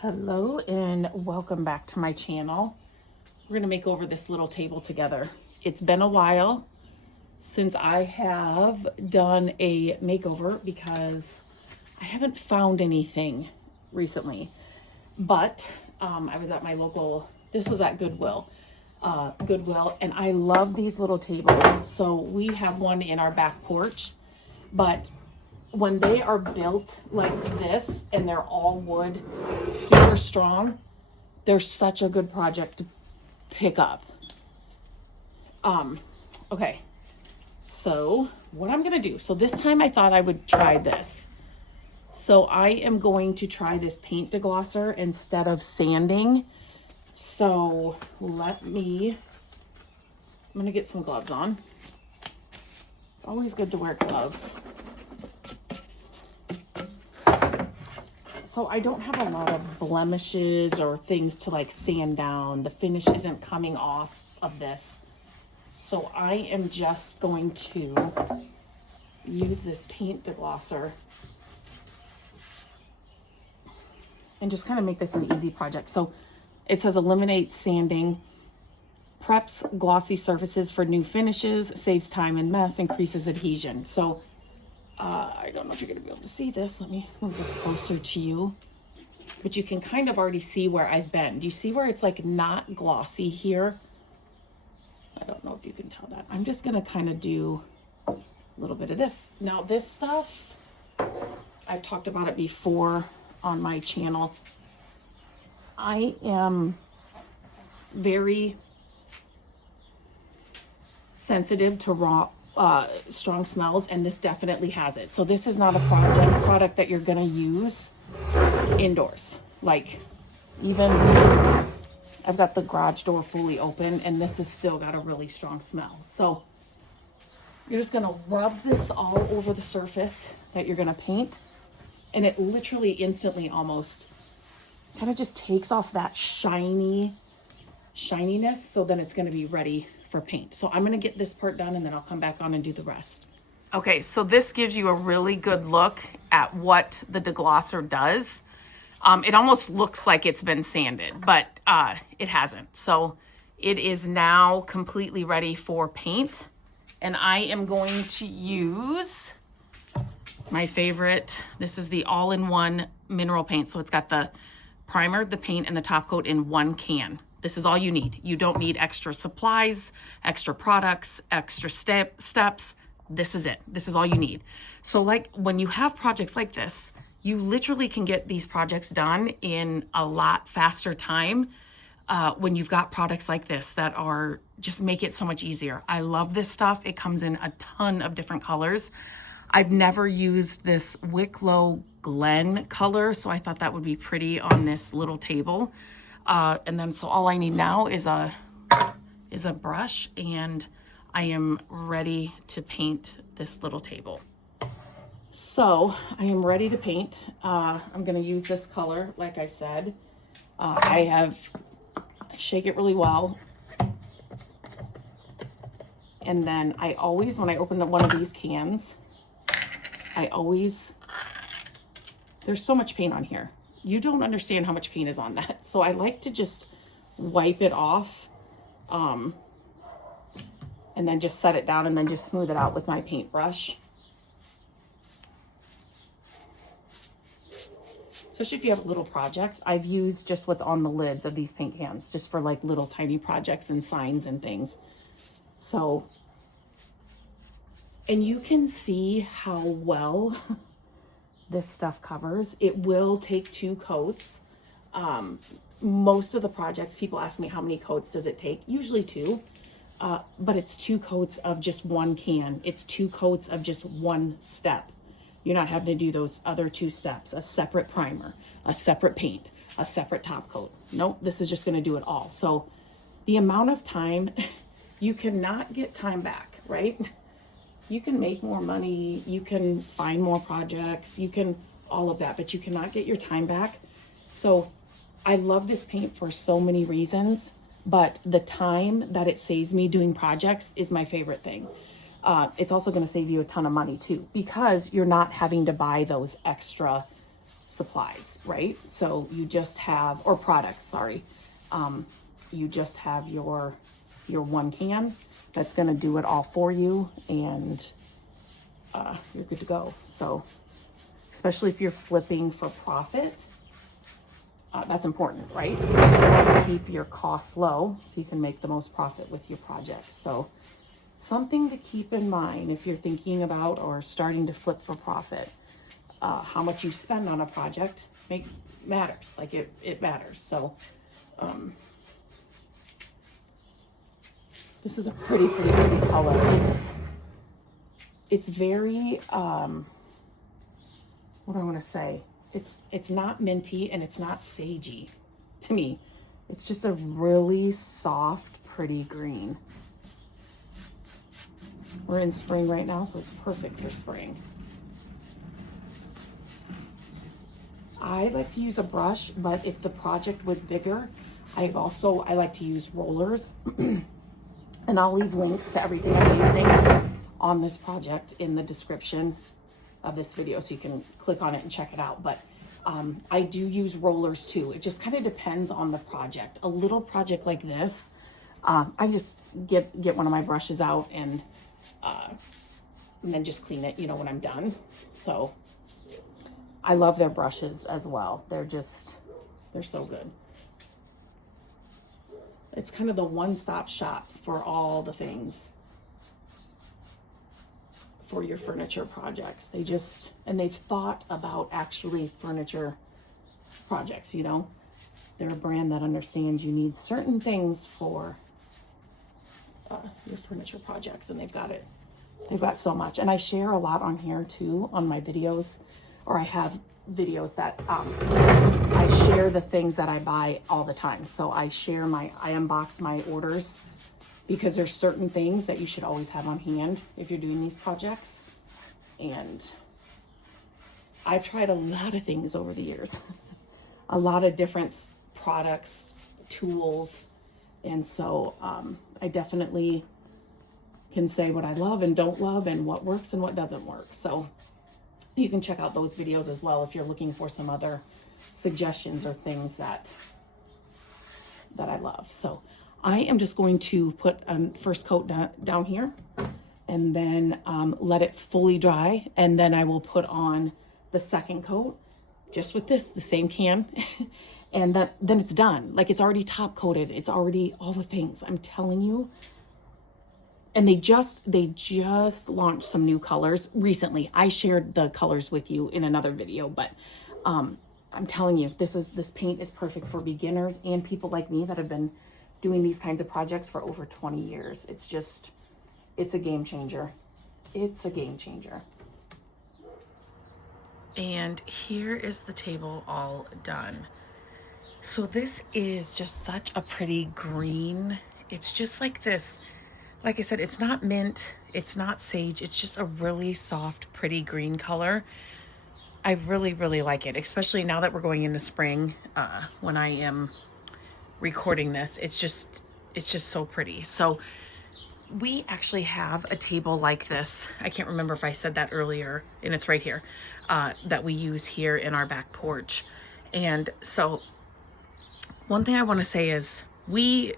Hello and welcome back to my channel. We're going to make over this little table together. It's been a while since I have done a makeover because I haven't found anything recently, but I was at my local, this was at Goodwill, and I love these little tables. So we have one in our back porch, but when they are built like this and they're all wood, super strong, they're such a good project to pick up. Okay, so what I'm gonna do, so this time I thought I would try this. So I am going to try this paint deglosser instead of sanding. So I'm gonna get some gloves on. It's always good to wear gloves. So I don't have a lot of blemishes or things to like sand down. The finish isn't coming off of this. So I am just going to use this paint deglosser and just kind of make this an easy project. So it says eliminate sanding, preps glossy surfaces for new finishes, saves time and mess, increases adhesion. So I don't know if you're going to be able to see this. Let me move this closer to you. But you can kind of already see where I've been. Do you see where it's like not glossy here? I don't know if you can tell that. I'm just going to kind of do a little bit of this. Now this stuff, I've talked about it before on my channel. I am very sensitive to strong smells, and this definitely has it. So this is not a product that you're gonna use indoors. Like, even I've got the garage door fully open and this has still got a really strong smell. So you're just gonna rub this all over the surface that you're gonna paint, and it literally instantly almost kind of just takes off that shininess, so then it's gonna be ready for paint. So I'm gonna get this part done and then I'll come back on and do the rest. Okay, so this gives you a really good look at what the deglosser does. It almost looks like it's been sanded, but it hasn't. So it is now completely ready for paint. And I am going to use my favorite. This is the all-in-one mineral paint. So it's got the primer, the paint, and the top coat in one can. This is all you need. You don't need extra supplies, extra products, extra steps. This is it. This is all you need. So like when you have projects like this, you literally can get these projects done in a lot faster time when you've got products like this that are just make it so much easier. I love this stuff. It comes in a ton of different colors. I've never used this Wicklow Glen color, so I thought that would be pretty on this little table. And then so all I need now is a brush, and I am ready to paint this little table. So I am ready to paint. I'm gonna use this color, like I said. I shake it really well. And then I always, when I open up one of these cans, there's so much paint on here. You don't understand how much paint is on that. So I like to just wipe it off and then just set it down and then just smooth it out with my paintbrush. Especially if you have a little project. I've used just what's on the lids of these paint cans just for like little tiny projects and signs and things. So, and you can see how well this stuff covers. It will take 2 coats. Most of the projects, people ask me how many coats does it take? Usually 2, but it's 2 coats of just one can. It's 2 coats of just one step. You're not having to do those other 2 steps, a separate primer, a separate paint, a separate top coat. Nope, this is just gonna do it all. So the amount of time, you cannot get time back, right? You can make more money, you can find more projects, you can all of that, but you cannot get your time back. So I love this paint for so many reasons, but the time that it saves me doing projects is my favorite thing. It's also going to save you a ton of money too, because you're not having to buy those extra supplies, right? So you just have, or products, sorry. You just have your one can that's going to do it all for you, and you're good to go. So especially if you're flipping for profit, that's important, right? You want to keep your costs low so you can make the most profit with your project. So something to keep in mind if you're thinking about or starting to flip for profit. How much you spend on a project matters. Like it matters. So this is a pretty color. It's very what do I want to say? It's not minty and it's not sagey to me. It's just a really soft, pretty green. We're in spring right now, so it's perfect for spring. I like to use a brush, but if the project was bigger, I like to use rollers. And I'll leave links to everything I'm using on this project in the description of this video, so you can click on it and check it out. But I do use rollers too. It just kind of depends on the project. A little project like this, I just get one of my brushes out and then just clean it, when I'm done. So I love their brushes as well. They're so good. It's kind of the one-stop shop for all the things for your furniture projects. They've thought about actually furniture projects, They're a brand that understands you need certain things for your furniture projects, and they've got so much. And I share a lot on here too, on my videos, or I have videos that I share the things that I buy all the time. So I unbox my orders, because there's certain things that you should always have on hand if you're doing these projects. And I've tried a lot of things over the years, a lot of different products, tools. And so I definitely can say what I love and don't love, and what works and what doesn't work. So you can check out those videos as well if you're looking for some other suggestions or things that I love. So I am just going to put a first coat down here, and then let it fully dry, and then I will put on the second coat just with the same can. And then it's done. Like, it's already top coated. It's already all the things, I'm telling you. And they just launched some new colors recently. I shared the colors with you in another video, but I'm telling you, this paint is perfect for beginners and people like me that have been doing these kinds of projects for over 20 years. It's a game changer. It's a game changer. And here is the table all done. So this is just such a pretty green. It's just like this. Like I said, it's not mint, it's not sage, it's just a really soft, pretty green color. I really like it, especially now that we're going into spring. When I am recording this, it's just so pretty. So we actually have a table like this. I can't remember if I said that earlier, and it's right here, that we use here in our back porch. And so one thing I want to say is we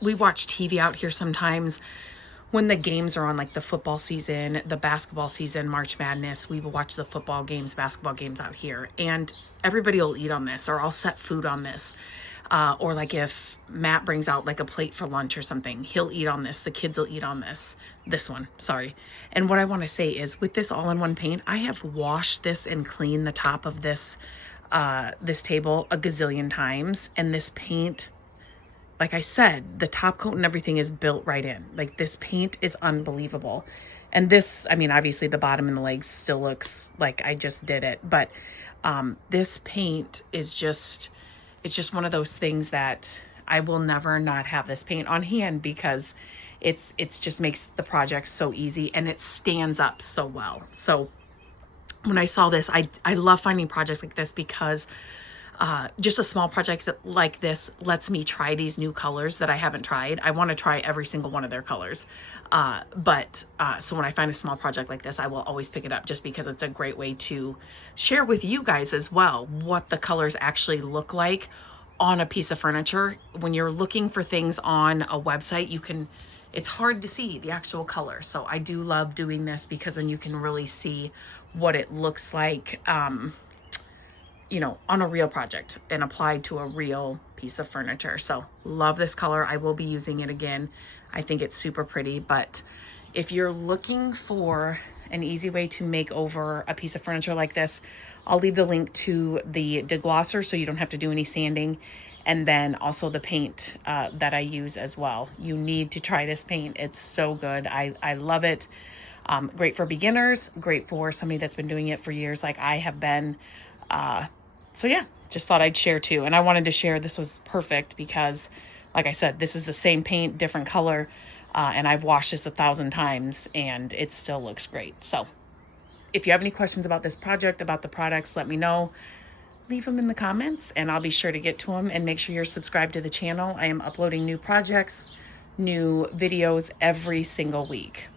watch TV out here sometimes when the games are on, like the football season, the basketball season, March Madness. We will watch the football games, basketball games out here, and everybody will eat on this, or I'll set food on this. Or like if Matt brings out like a plate for lunch or something, he'll eat on this. The kids will eat on this one, sorry. And what I want to say is, with this all-in-one paint, I have washed this and cleaned the top of this table a gazillion times, and this paint, like I said, the top coat and everything is built right in. Like, this paint is unbelievable. And this, I mean, obviously the bottom and the legs still looks like I just did it, but this paint is it's just one of those things that I will never not have this paint on hand, because it's just makes the project so easy, and it stands up so well. So when I saw this, I love finding projects like this, because just a small project like this lets me try these new colors that I haven't tried. I want to try every single one of their colors. So when I find a small project like this, I will always pick it up just because it's a great way to share with you guys as well what the colors actually look like on a piece of furniture. When you're looking for things on a website, it's hard to see the actual color. So I do love doing this because then you can really see what it looks like, you know, on a real project and applied to a real piece of furniture. So love this color. I will be using it again. I think it's super pretty, but if you're looking for an easy way to make over a piece of furniture like this, I'll leave the link to the deglosser so you don't have to do any sanding, and then also the paint that I use as well. You need to try this paint. It's so good. I love it. Great for beginners, great for somebody that's been doing it for years like I have been. So yeah, just thought I'd share too. And I wanted to share, this was perfect because, like I said, this is the same paint, different color, and I've washed this 1,000 times and it still looks great. So if you have any questions about this project, about the products, let me know. Leave them in the comments and I'll be sure to get to them, and make sure you're subscribed to the channel. I am uploading new projects, new videos every single week.